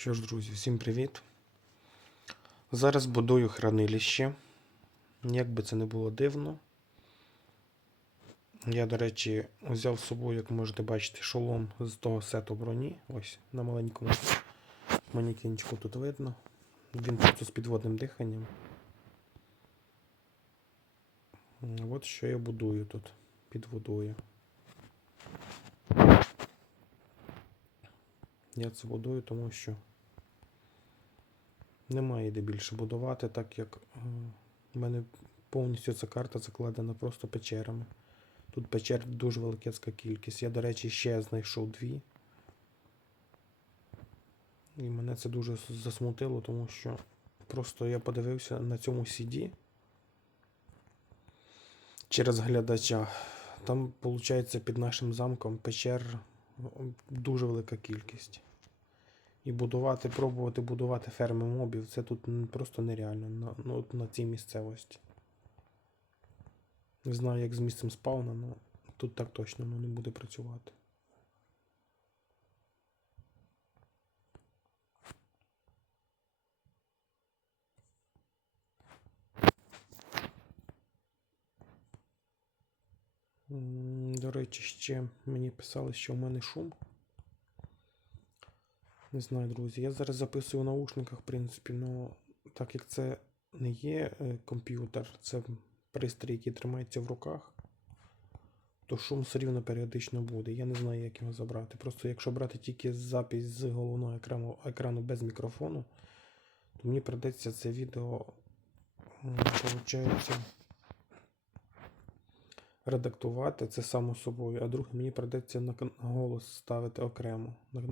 Що ж, друзі, всім привіт. Зараз будую хранилище. Як би це не було дивно. Я, до речі, взяв з собою, як можете бачити, шолом з того сету броні. Ось на маленькому манекенчику тут видно. Він просто з підводним диханням. От що я будую тут під водою. Я це будую, тому що немає де більше будувати, так як е, в мене повністю ця карта закладена просто печерами. Тут печер дуже велика кількість. Я, до речі, ще знайшов дві. І мене це дуже засмутило, тому що просто я подивився на цьому CD через глядача. Там, виходить, під нашим замком печер дуже велика кількість. І будувати, пробувати будувати ферми мобів, це тут просто нереально на, ну, на цій місцевості. Не знаю, як з місцем спавна, але тут так точно ну, не буде працювати. До речі, ще мені писали, що в мене шум. Не знаю, друзі. Я зараз записую в наушниках, в принципі, але так як це не є е, комп'ютер, це пристрій, який тримається в руках, то шум все рівно періодично буде. Я не знаю, як його забрати. Просто якщо брати тільки запись з головного екрану, екрану без мікрофону, то мені придеться це відео, виходить, редактувати, це само собою, а друге мені придеться на голос ставити окремо. На,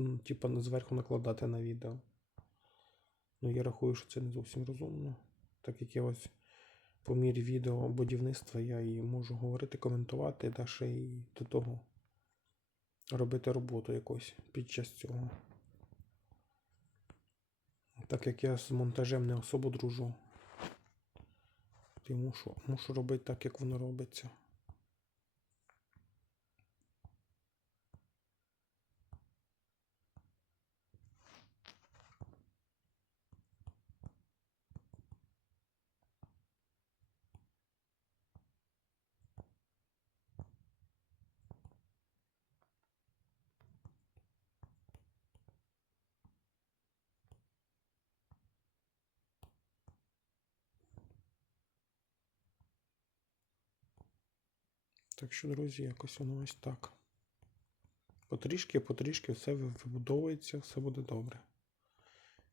м, типа зверху накладати на відео. Ну, я рахую, що це не зовсім розумно. Так як я ось по мірі відео будівництва я і можу говорити, коментувати, та ще й до того робити роботу якусь під час цього. Так як я з монтажем не особо дружу, то мушу, мушу робити так, як воно робиться. Так що, друзі, якось воно ось так. Потрішки, потрішки все вибудовується, все буде добре.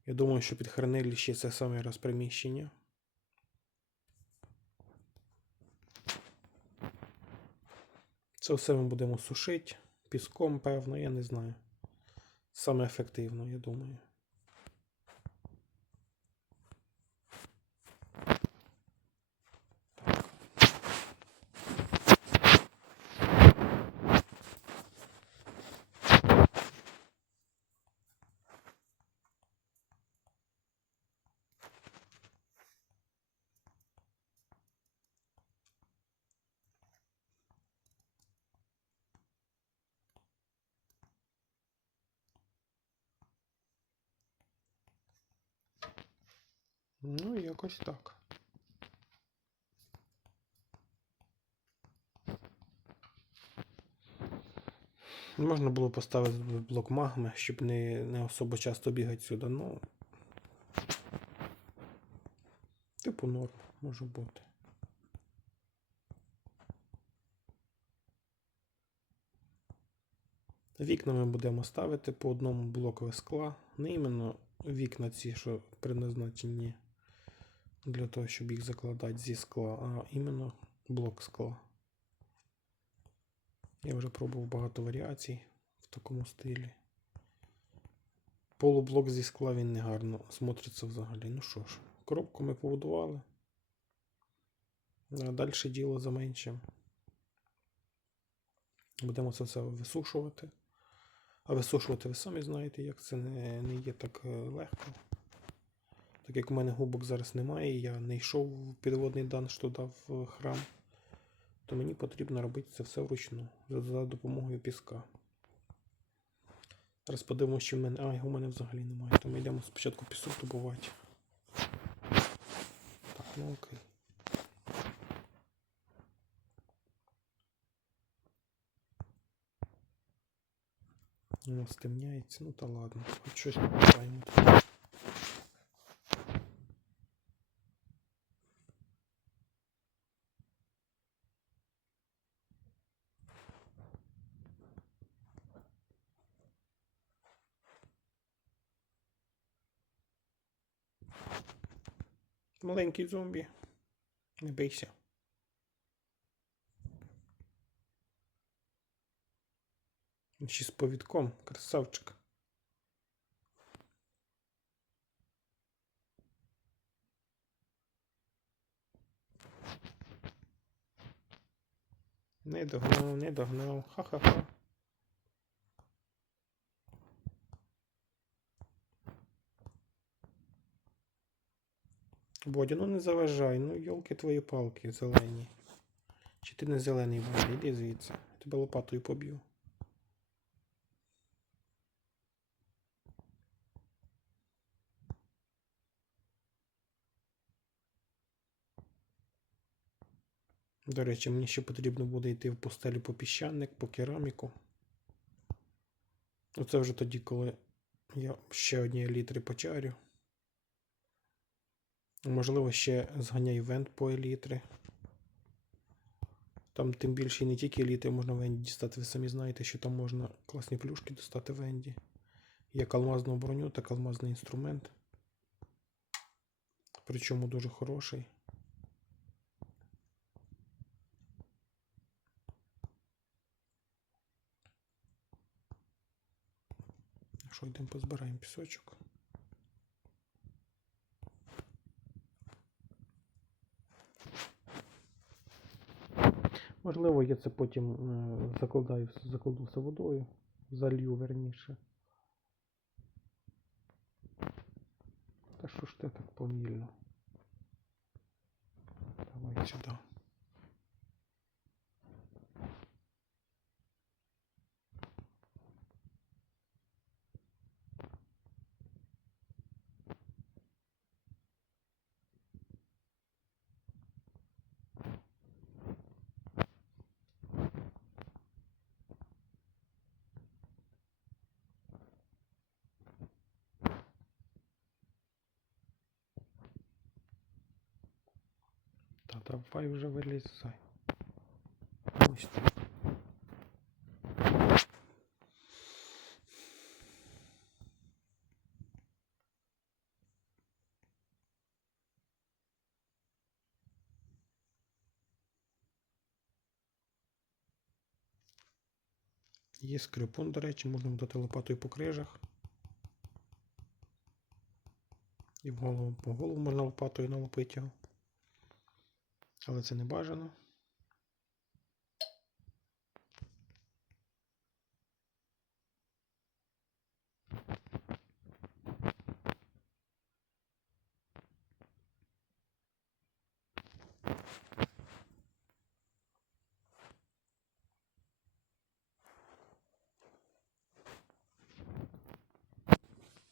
Я думаю, що під хранилище це саме раз приміщення. Це все ми будемо сушити піском, певно, я не знаю. Саме ефективно, я думаю. Ну, якось так. Можна було поставити блок магми, щоб не, не особо часто бігати сюди, ну. Типу норм може бути. Вікна ми будемо ставити по одному блокове скла. Не іменно вікна ці, що предназначені для того, щоб їх закладати зі скла, а іменно блок скла. Я вже пробував багато варіацій в такому стилі. Полублок зі скла він не гарно смотриться взагалі. Ну що ж, коробку ми побудували. А далі діло за меншим. Будемо це все висушувати. А висушувати ви самі знаєте, як це не, не є так е, легко. Так як у мене губок зараз немає, я не йшов в підводний данж туди в храм, то мені потрібно робити це все вручну за, допомогою піска. Зараз подивимося, чи в мене. А, його в мене взагалі немає. То ми йдемо спочатку пісок добувати. Так, ну окей. Ну, стемняється, ну та ладно, хоч щось покупаємо. Маленький зомбі. Не бийся. Ще з повідком, красавчик. Не догнав, не догнав. Ха-ха-ха. Бодя, ну не заважай, ну йолки твої палки зелені. Чи ти не зелений Бодя, іди звідси. Тебе лопатою поб'ю. До речі, мені ще потрібно буде йти в пустелю по піщаник, по кераміку. Оце вже тоді, коли я ще одні літри почарю. Можливо, ще зганяю івент по елітри. Там тим більше не тільки еліти можна в Енді дістати. Ви самі знаєте, що там можна класні плюшки достати в Енді. Як алмазну броню, так алмазний інструмент. Причому дуже хороший. Що йдемо позбираємо пісочок. Можливо, я це потім е, закладаю, закладу водою, залью верніше. Та що ж ти так повільно? Давай сюди. Давай вже вилізай. Ось так. Є скрипун, до речі, можна дати лопатою по крижах. І в голову по голову можна лопатою налопити його. Але це не бажано.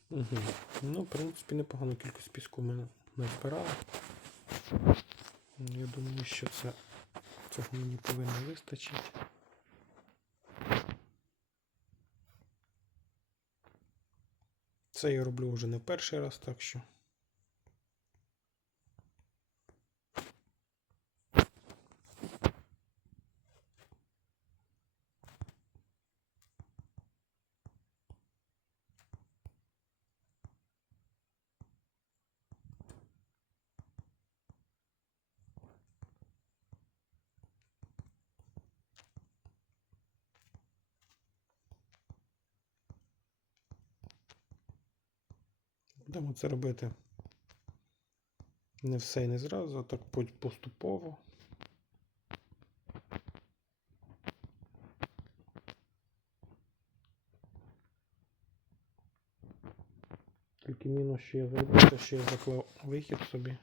Угу. Ну, в принципі, непогану кількість піску ми назбирали. Я думаю, що це цього мені повинно вистачити. Це я роблю вже не перший раз, так що. Будемо це робити не все і не зразу, а так по- поступово. Тільки мінус, що я зробив, що я заклав вихід собі.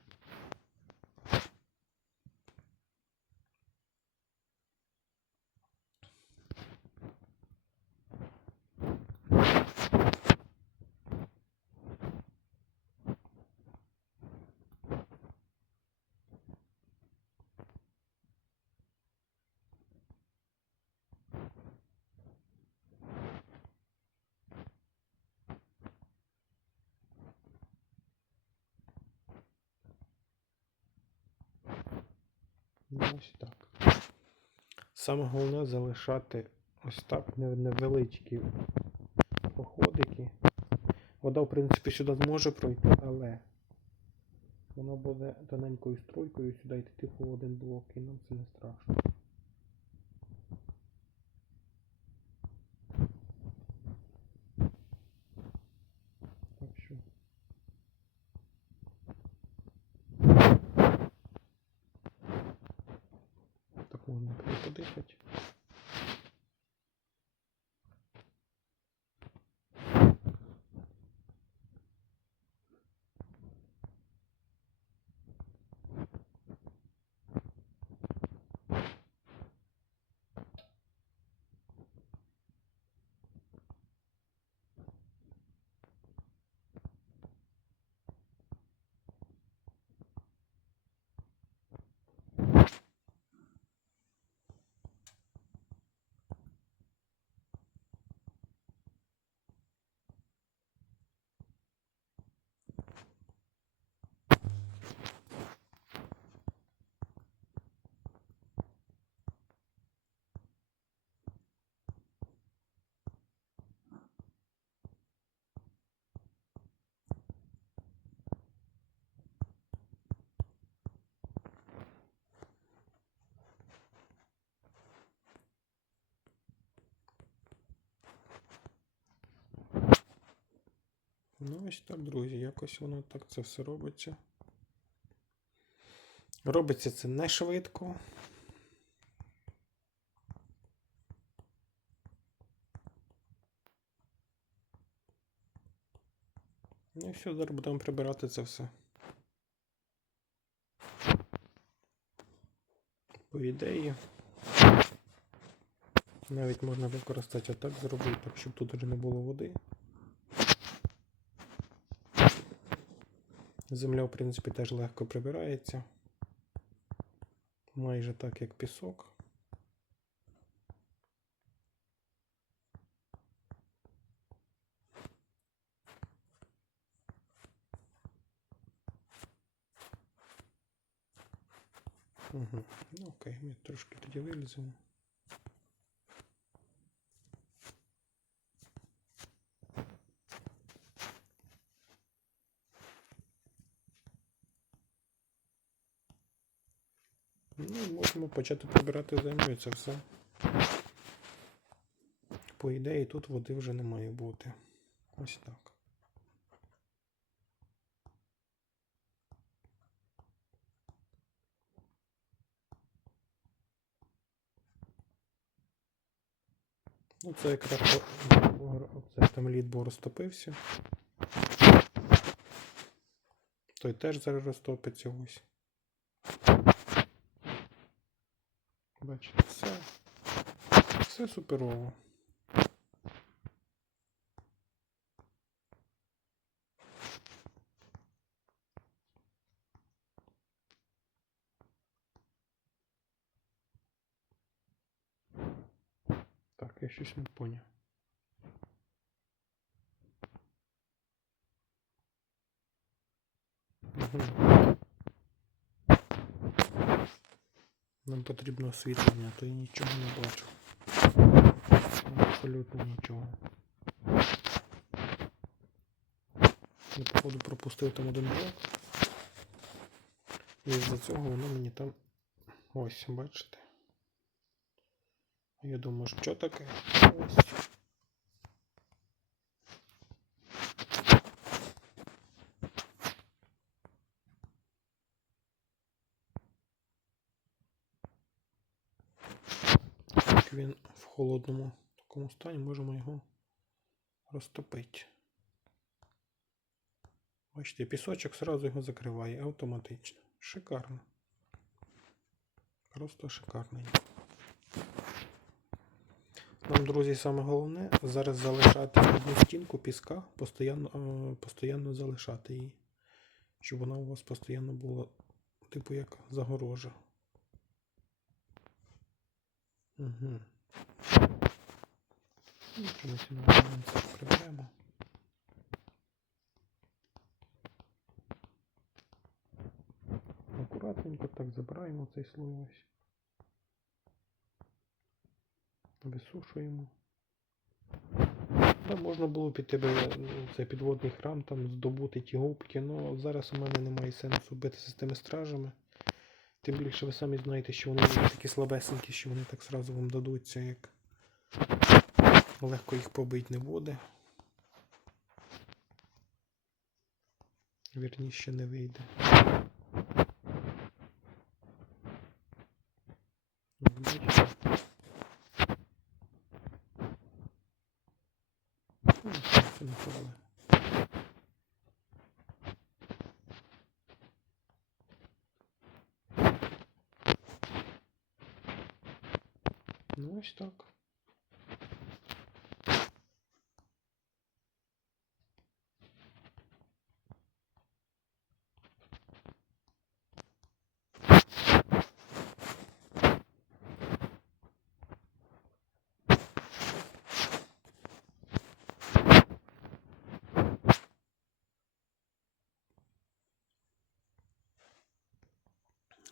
Ось так. Саме головне залишати ось так невеличкі походики. Вода, в принципі, сюди зможе пройти, але вона буде тоненькою струйкою сюди йти тихо в один блок, і нам це не страшно. Так що. Так можна Ну, ось так, друзі, якось воно так це все робиться. Робиться це не швидко. Ну і все, зараз будемо прибирати це все. По ідеї. Навіть можна використати отак зробити, так, щоб тут вже не було води. Земля, в принципі, теж легко прибирається. Майже так, як пісок. Угу. Ну, окей, ми трошки тоді виліземо. Ну, можемо почати прибирати землю це все. По ідеї, тут води вже не має бути. Ось так. Ну, це якраз оце там лід був розтопився. Той теж зараз розтопиться ось. Бачите, все. Все суперово. Так, я щось не поняв. Мгм. Нам потрібно освітлення, то я нічого не бачу. Абсолютно нічого. Я походу пропустив там один блок. І з-за цього воно мені там. Ось, бачите. Я думаю, що таке? Ось. Він в холодному такому стані, можемо його розтопити. Бачите, пісочок сразу його закриває автоматично. Шикарно. Просто шикарний. Нам, друзі, саме головне зараз залишати одну стінку піска, постійно, е, постійно залишати її. Щоб вона у вас постійно була, типу, як загорожа. Угу. Ми сьогодні це акуратненько так забираємо цей слой ось. Висушуємо. Да, можна було піти ну, цей підводний храм, там здобути ті губки, але зараз у мене немає сенсу битися з тими стражами. Тим більше ви самі знаєте, що вони такі слабесенькі, що вони так зразу вам дадуться, як легко їх побити не буде. Вірніше не вийде. От Бачите? Ну, це не проблема. Ну, ось так.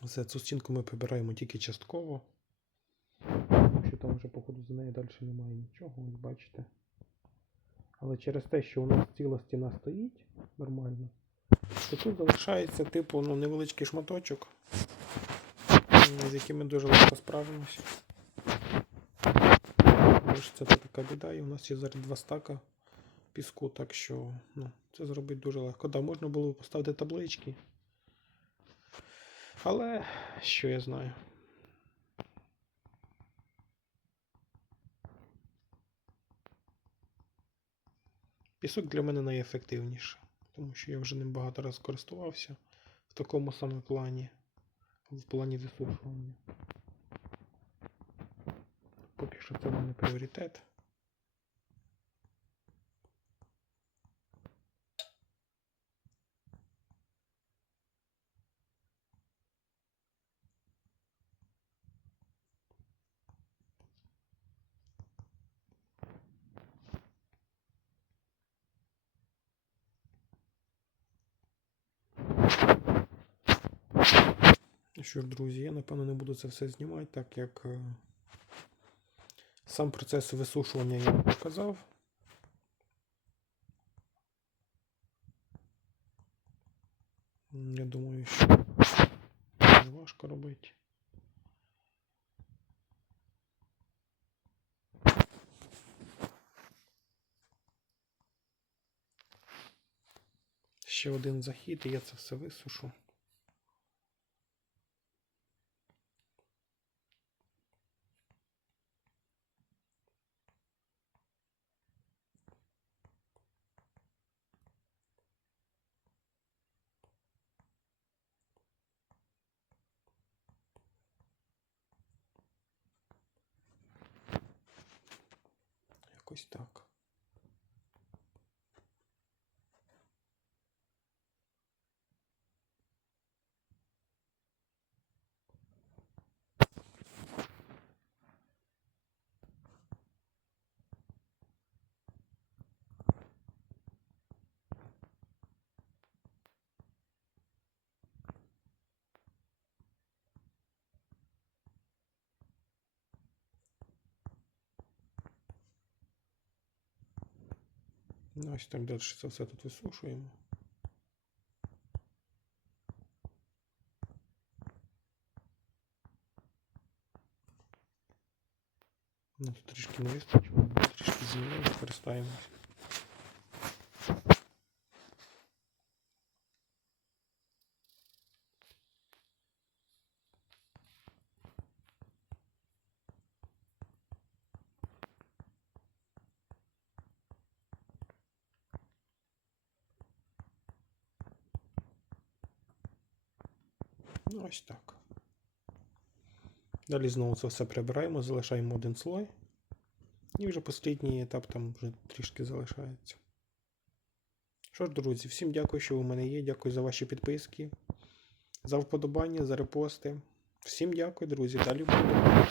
Все, цю стінку ми прибираємо тільки частково. Що там вже, походу, за нею далі немає нічого, ось бачите. Але через те, що у нас ціла стіна стоїть нормально, то тут залишається, типу, ну, невеличкий шматочок, з яким ми дуже легко справимося. Це така біда, і у нас є зараз два стака піску, так що ну, це зробити дуже легко. Да, можна було б поставити таблички. Але що я знаю? Пісок для мене найефективніше, тому що я вже ним багато разів користувався в такому саме плані, в плані висушування. Поки що це в мене пріоритет. Що ж, друзі, я напевно не буду це все знімати, так як е, сам процес висушування я вам показав. Я думаю, що не важко робити. Ще один захід, і я це все висушу. ось так далі це все тут висушуємо. У нас трішки не вистачило, трішки змінили, скористаємось. Ну, ось так. Далі знову це все прибираємо, залишаємо один слой. І вже останній етап там вже трішки залишається. Що ж, друзі, всім дякую, що ви у мене є. Дякую за ваші підписки, за вподобання, за репости. Всім дякую, друзі. Далі буде.